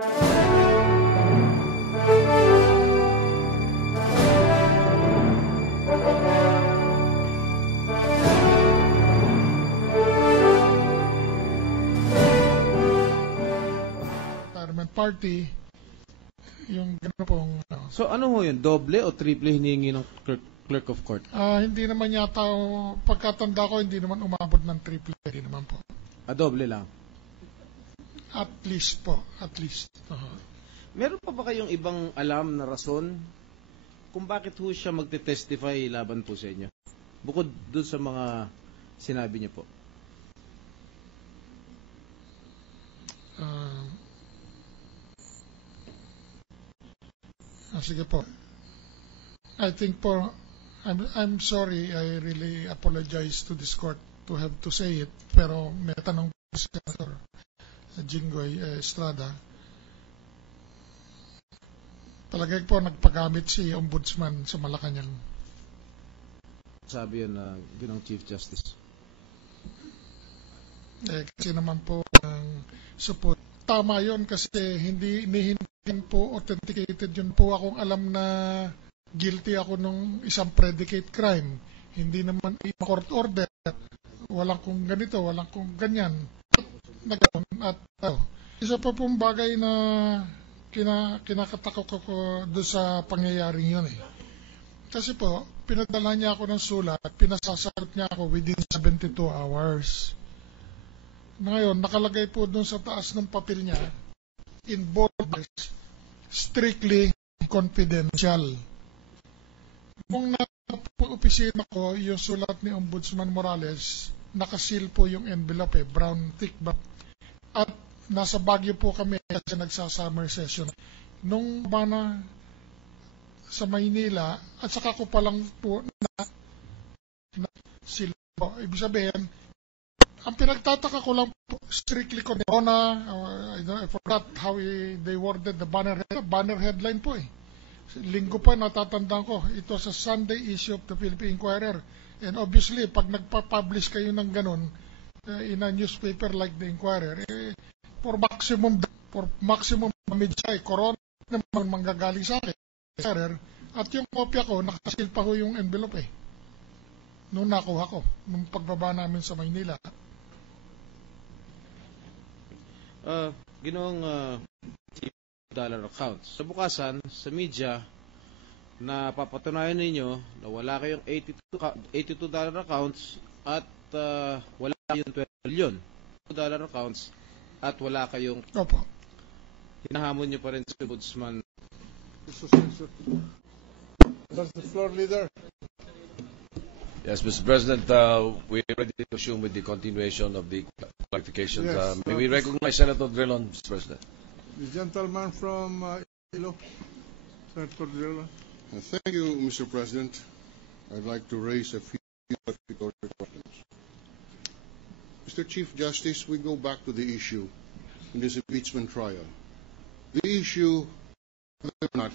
Retirement party, yung gano'n pong... So ano ho yun? Doble o triple hinihingi ng clerk of court? Hindi naman yata, pagkatanda ko, hindi naman umabot ng triple, hindi naman po. Doble lang? At least po, at least. Meron pa ba kayong ibang alam na rason kung bakit ho siya magte-testify laban po sa inyo? Bukod dun sa mga sinabi niyo po. Sige po. I think po, I'm sorry, I really apologize to this court to have to say it, pero may tanong po si Senator Jinggoy Estrada. Palagay po nagpagamit si Ombudsman sa Malacanang. Sabi yan na ginong Chief Justice. Kasi naman po ang support. Tama yun kasi hindi po authenticated yun po akong alam na guilty ako nung isang predicate crime. Hindi naman court order. Walang kung ganito, walang kung ganyan. At isa pa pong bagay na kinakatakot ko doon sa pangyayaring yun eh. Kasi po, pinadala niya ako ng sulat, pinasasagot niya ako within 72 hours. Ngayon, nakalagay po doon sa taas ng papel niya, in bold letters, strictly confidential. Nung opisina ko, yung sulat ni Ombudsman Morales, nakasil po yung envelope, brown thick back. At nasa Baguio po kami kasi nagsa-summer session. Nung bana sa Maynila, at saka ko palang po na sila po. Ibig sabihin, ang pinagtataka ko lang po, strictly Corona, I forgot how they worded the banner headline po eh. Linggo pa natatandaan ko, ito sa Sunday issue of the Philippine Inquirer. And obviously, pag nagpa-publish kayo ng ganun, in a newspaper like the Inquirer, for maximum damage ay Corona naman manggagaling sa akin. At yung kopya ko, nakasil pa ho yung envelope eh. Nung nakuha ko, nung pagbaba namin sa Maynila. Ginoong dollar accounts. Sa bukasan, sa media, na papatunayan ninyo na wala kayong $82 accounts at wala kayong $12 million dollar accounts at wala kayong hinahamon nyo pa rin sa Ombudsman. That's the floor leader. Yes, Mr. President, we are ready to resume with the continuation of the clarifications. Yes, may we recognize Senator Drilon, Mr. President? The gentleman from Iloilo, Senator Drilon. Thank you, Mr. President. I'd like to raise a few clarificatory questions. Mr. Chief Justice, we go back to the issue in this impeachment trial. The issue whether or not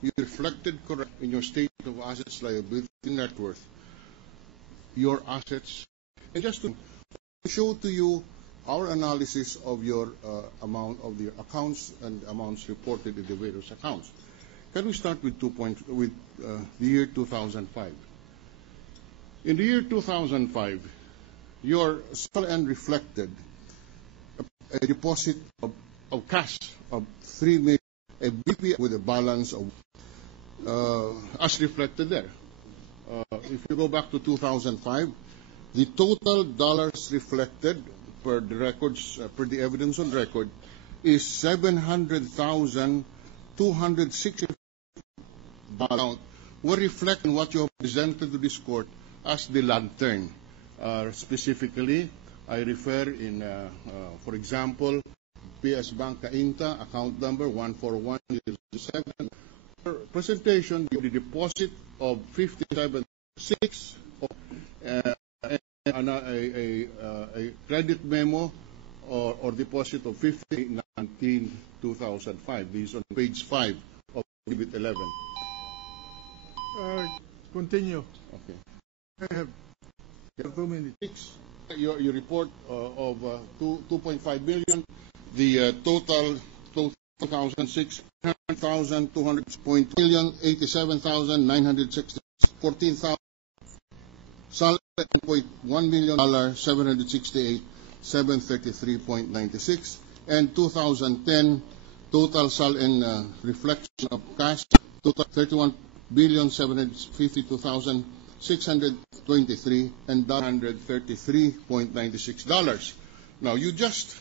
you reflected correct in your statement of assets, liability, net worth, your assets, and just to show to you our analysis of your amount of the accounts and amounts reported in the various accounts. Can we start with the year 2005? In the year 2005, your sell-end reflected a deposit of cash of $3 million, a BP with a balance of, as reflected there. If you go back to 2005, the total dollars reflected per the records, per the evidence on record, is $700,260. Will reflect on what you have presented to this court as the lantern. Specifically, I refer in, for example, PS Bank Cainta, account number 14107. Presentation, the deposit of 57.6 and a credit memo or deposit of 50/19/2005. This is on page 5 of Exhibit 11. Continue. Okay. I have 2 minutes. Your report of 2.5 billion. The total $1,600,200.87,960 $14,000 Salary $1 million, $768,733.96, and 2010 total SALN reflection of cash total $31,752,623 and $133.96. Now you just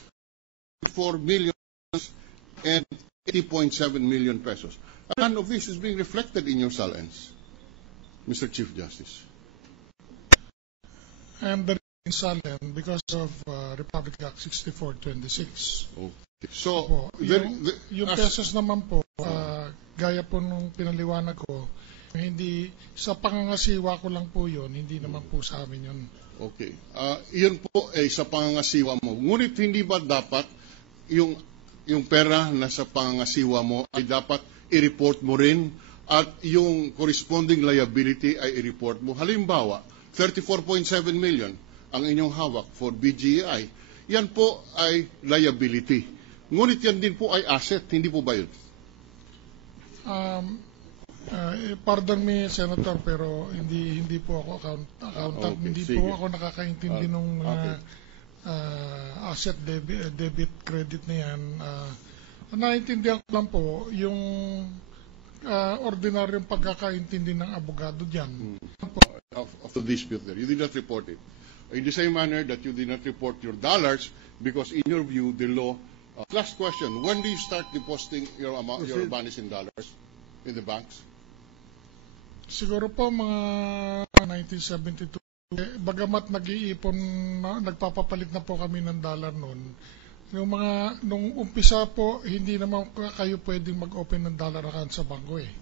4 million and 80.7 million pesos. None of this is being reflected in your SALNs, Mr. Chief Justice. And the SALN because of Republic Act 6426. Okay. So, Po, yung pesos naman po, gaya po nung pinaliwanag ko, hindi, sa pangangasiwa ko lang po yun, hindi naman po sa amin yun. Okay. Yun po ay sa pangangasiwa mo. Ngunit hindi ba dapat yung pera na sa pangangasiwa mo ay dapat i-report mo rin at yung corresponding liability ay i-report mo? Halimbawa, 34.7 million ang inyong hawak for BGI. Yan po ay liability. Ngunit yan din po ay asset, hindi po ba yun? Pardon me, Senator, pero hindi po ako accountant. Okay, hindi sige. po ako nakakaintindi ng mga asset, debit, credit na yan. Naiintindihan ko lang po yung ordinaryong pagkakaintindi ng abogado dyan. Of the dispute there. You did not report it. In the same manner that you did not report your dollars because in your view, the law... last question, when do you start depositing your amount, your monies in dollars in the banks? Siguro po mga 1972. Bagamat nag-iipon, nagpapapalit na po kami ng dollar noon. Nung umpisa po, hindi naman kayo pwedeng mag-open ng dollar account sa bangko eh.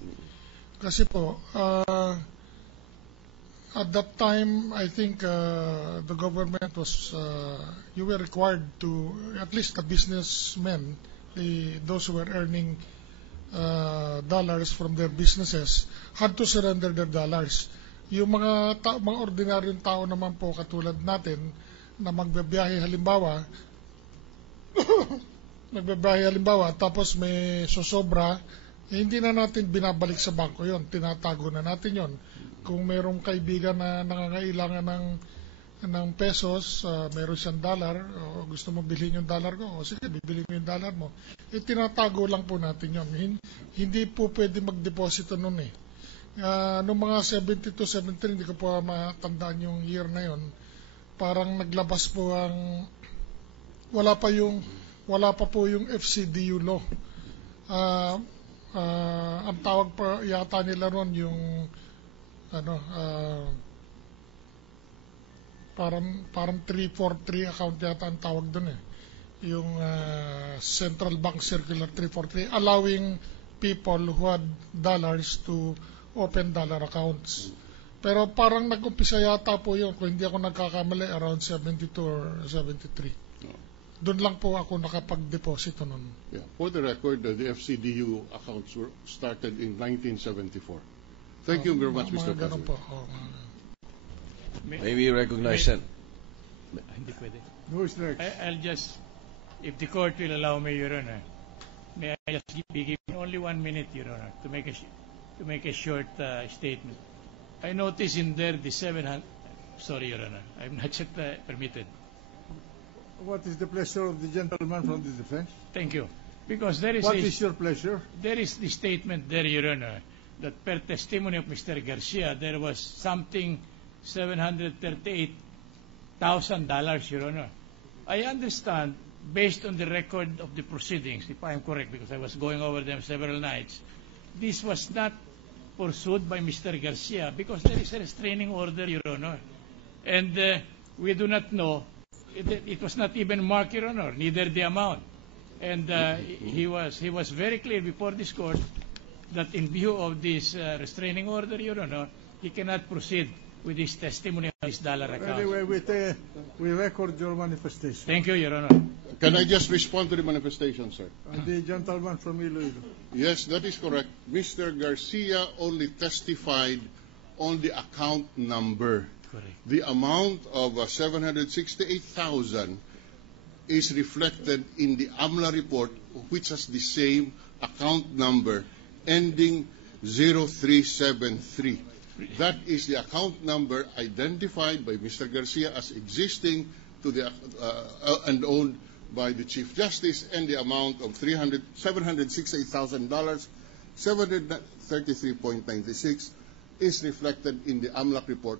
Kasi po, at that time, I think the government was, you were required to, at least the businessmen, those who were earning dollars from their businesses, had to surrender their dollars. Yung mga ordinaryong tao naman po katulad natin na magbabiyahe halimbawa, tapos may sosobra, hindi na natin binabalik sa bangko yon, tinatago na natin yon. Kung mayroong kaibigan na nangangailangan ng pesos, mayroon siyang dollar, o gusto mo bilhin yung dollar ko, o sige, bibili mo yung dollar mo. Tinatago lang po natin yon. Hindi po pwede mag-deposito nun eh. Noong mga 72, 73, hindi ko po matandaan yung year na yon, parang naglabas po wala pa po yung FCDU law. Ang tawag pa yata nila ron yung parang 343 account yata ang tawag doon eh. Yung Central Bank Circular 343 allowing people who had dollars to open dollar accounts. Pero parang nag-umpisa yata po yun, kung hindi ako nagkakamali, around 72 or 73. Doon lang po ako nakapag-deposito nun. Yeah. For the record, the FCDU accounts were started in 1974. Thank you very much, Mr. President. May we recognize that? Hindi pwede. Who is next? I'll just, if the court will allow me, Your Honor, may I just be given only 1 minute, Your Honor, to make a short statement. I notice in there the 700. Sorry, Your Honor, I'm not yet permitted. What is the pleasure of the gentleman from the defense? Thank you. Because there is What is your pleasure? There is the statement there, Your Honor, that per testimony of Mr. Garcia, there was something $738,000, Your Honor. I understand, based on the record of the proceedings, if I am correct, because I was going over them several nights, this was not pursued by Mr. Garcia because there is a restraining order, Your Honor. And we do not know, it was not even marked, Your Honor, neither the amount. And he was very clear before this court that in view of this restraining order, Your Honor, he cannot proceed with his testimony on his dollar account. Anyway, we record your manifestation. Thank you, Your Honor. Can I just respond to the manifestation, sir? The gentleman from Iloilo. Yes, that is correct. Mr. Garcia only testified on the account number. Correct. The amount of 768,000 is reflected in the AMLA report, which has the same account number ending 0373. That is the account number identified by Mr. Garcia as existing to the and owned by the Chief Justice, and the amount of $768,000, 733.96 is reflected in the AMLAC report.